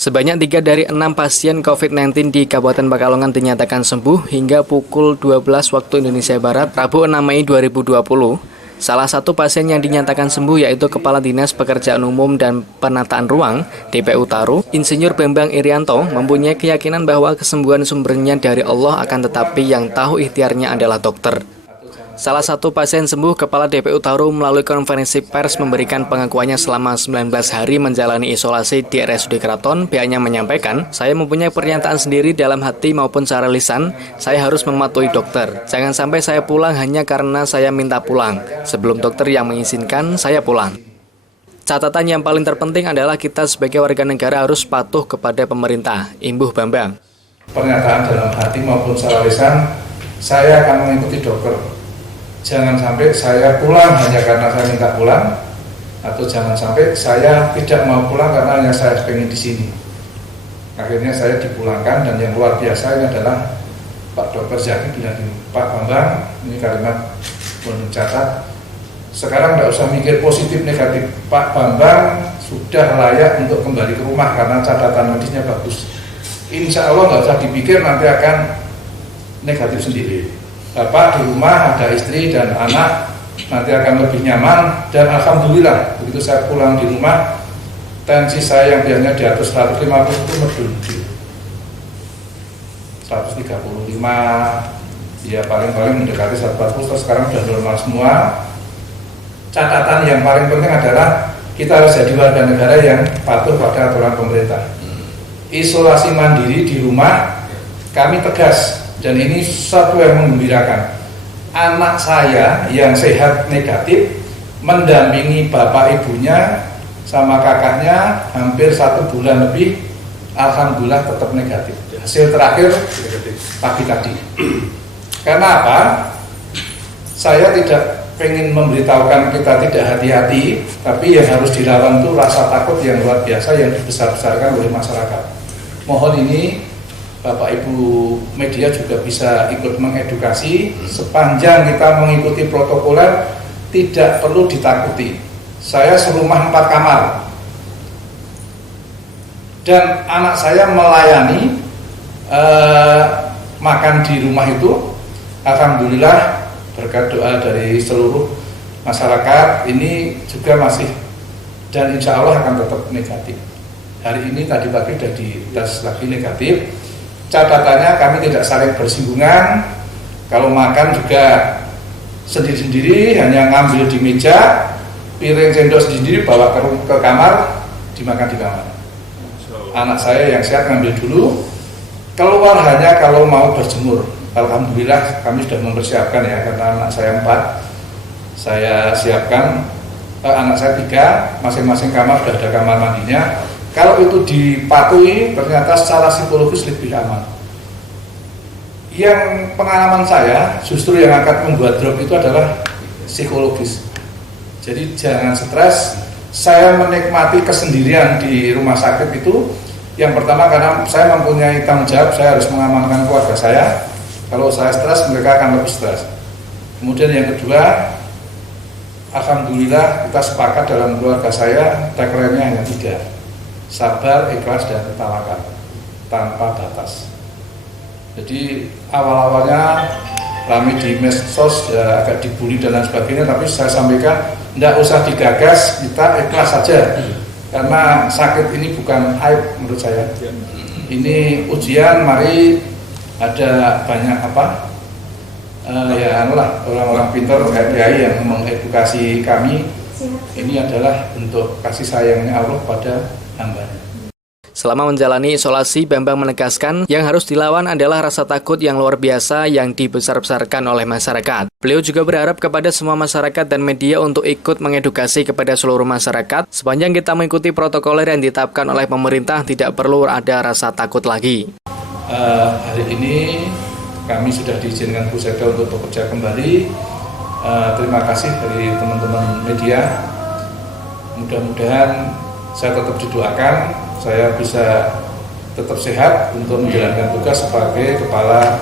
Sebanyak 3 dari 6 pasien COVID-19 di Kabupaten Pekalongan dinyatakan sembuh hingga pukul 12 waktu Indonesia Barat, Rabu 6 Mei 2020. Salah satu pasien yang dinyatakan sembuh yaitu Kepala Dinas Pekerjaan Umum dan Penataan Ruang, DPU Taru, Insinyur Bambang Irianto, mempunyai keyakinan bahwa kesembuhan sumbernya dari Allah, akan tetapi yang tahu ikhtiarnya adalah dokter. Salah satu pasien sembuh, Kepala DPU Taru, melalui konferensi pers memberikan pengakuannya selama 19 hari menjalani isolasi di RSUD Keraton. Pihaknya menyampaikan, "Saya mempunyai pernyataan sendiri dalam hati maupun secara lisan, saya harus mematuhi dokter. Jangan sampai saya pulang hanya karena saya minta pulang. Sebelum dokter yang mengizinkan, saya pulang." Catatan yang paling terpenting adalah kita sebagai warga negara harus patuh kepada pemerintah, imbuh Bambang. Pernyataan dalam hati maupun secara lisan, saya akan mengikuti dokter. Jangan sampai saya pulang hanya karena saya minta pulang, atau jangan sampai saya tidak mau pulang karena hanya saya pengen di sini. Akhirnya saya dipulangkan, dan yang luar biasa ini adalah Pak Dr. Zaki bilang gini, "Pak Bambang, ini kalimat mencatat, sekarang tidak usah mikir positif negatif. Pak Bambang sudah layak untuk kembali ke rumah karena catatan medisnya bagus. Insya Allah nggak usah dipikir nanti akan negatif sendiri. Bapak di rumah ada istri dan anak, nanti akan lebih nyaman." Dan alhamdulillah begitu saya pulang di rumah, tensi saya yang biasanya di atas 150 itu medun di 135, ya paling mendekati 140, terus sekarang sudah normal semua. Catatan yang paling penting adalah kita harus jadi warga negara yang patuh pada aturan pemerintah. Isolasi mandiri di rumah kami tegas. Dan ini sesuatu yang menggembirakan. Anak saya yang sehat negatif mendampingi bapak ibunya sama kakaknya hampir 1 bulan lebih, alhamdulillah tetap negatif. Hasil terakhir pagi tadi. Karena apa? Saya tidak pengen memberitahukan kita tidak hati-hati, tapi yang harus dilawan itu rasa takut yang luar biasa yang dibesar-besarkan oleh masyarakat. Mohon ini Bapak Ibu media juga bisa ikut mengedukasi. Sepanjang kita mengikuti protokoler, tidak perlu ditakuti. Saya serumah 4 kamar, dan anak saya melayani makan di rumah itu. Alhamdulillah berkat doa dari seluruh masyarakat ini juga masih, dan insya Allah akan tetap negatif. Hari ini tadi pagi sudah dites lagi negatif. Catatannya kami tidak saling bersinggungan. Kalau makan juga sendiri-sendiri, hanya ngambil di meja, piring sendok sendiri bawa ke kamar, dimakan di kamar. Anak saya yang sehat ngambil dulu, keluar hanya kalau mau berjemur. Alhamdulillah kami sudah mempersiapkan ya, karena anak saya 4, saya siapkan, anak saya 3, masing-masing kamar sudah ada kamar mandinya. Kalau itu dipatuhi, ternyata secara psikologis lebih aman. Yang pengalaman saya, justru yang akan membuat drop itu adalah psikologis. Jadi jangan stres. Saya menikmati kesendirian di rumah sakit itu. Yang pertama karena saya mempunyai tanggung jawab, saya harus mengamankan keluarga saya. Kalau saya stres, mereka akan lebih stres. Kemudian yang kedua, alhamdulillah kita sepakat dalam keluarga saya, tagline-nya hanya 3. Sabar, ikhlas, dan tawakal tanpa batas. Jadi awal-awalnya rame di medsos ya, agak dibully dan lain sebagainya, tapi saya sampaikan tidak usah digagas, kita ikhlas saja. Karena sakit ini bukan aib menurut saya. Ini ujian, mari ada banyak orang-orang pintar kayak kiai yang mengedukasi kami. Ini adalah bentuk kasih sayangnya Allah pada hambanya. Selama menjalani isolasi, Bambang menegaskan yang harus dilawan adalah rasa takut yang luar biasa yang dibesar-besarkan oleh masyarakat. Beliau juga berharap kepada semua masyarakat dan media untuk ikut mengedukasi kepada seluruh masyarakat. Sepanjang kita mengikuti protokoler yang ditetapkan oleh pemerintah, tidak perlu ada rasa takut lagi. Hari ini kami sudah diizinkan Bu Sekda untuk bekerja kembali. Terima kasih dari teman-teman media. Mudah-mudahan saya tetap didoakan, saya bisa tetap sehat untuk menjalankan tugas sebagai Kepala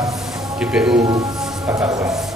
DPU Tata Ruang.